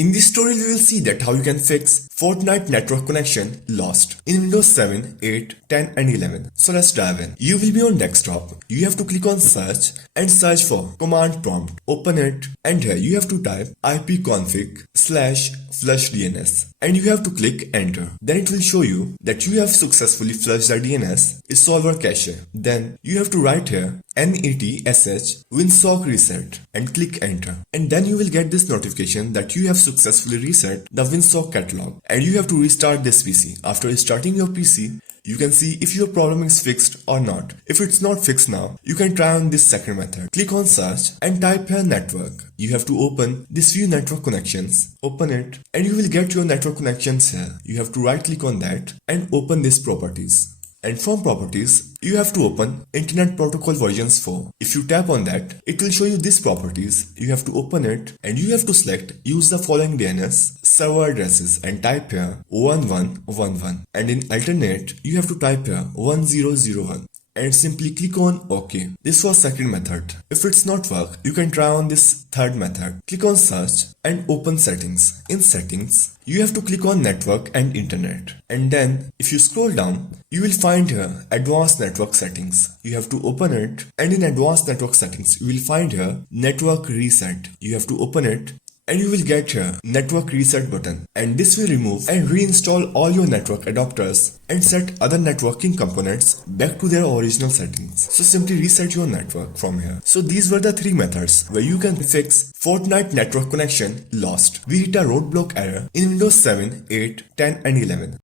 In this tutorial, you will see that how you can fix Fortnite Network Connection Lost in Windows 7, 8, 10 and 11. So let's dive in. You will be on desktop. You have to click on search and search for command prompt. Open it and here you have to type ipconfig/flushdns and you have to click enter. Then it will show you that you have successfully flushed the DNS solver cache. Then you have to write here netsh winsock reset and click enter. And then you will get this notification that you have successfully reset the winsock catalog and you have to restart this PC. After restarting your PC, you can see if your problem is fixed or not. If it's not fixed now, you can try on this second method. Click on search and type here network. You have to open this view network connections. Open it and you will get your network connections here. You have to right click on that and open this properties. And from properties, you have to open Internet Protocol versions 4. If you tap on that, it will show you these properties. You have to open it and you have to select use the following DNS server addresses and type here 1111. And in alternate, you have to type here 1001. And simply click on OK. This was second method. If it's not work, you can try on this third method. Click on search and open settings. In settings, you have to click on network and internet. And then if you scroll down, you will find here advanced network settings. You have to open it and in advanced network settings, you will find here network reset. You have to open it. And you will get here network reset button and this will remove and reinstall all your network adapters and set other networking components back to their original settings. So simply reset your network from here. So these were the three methods where you can fix Fortnite network connection lost. We hit a roadblock error in Windows 7, 8, 10 and 11.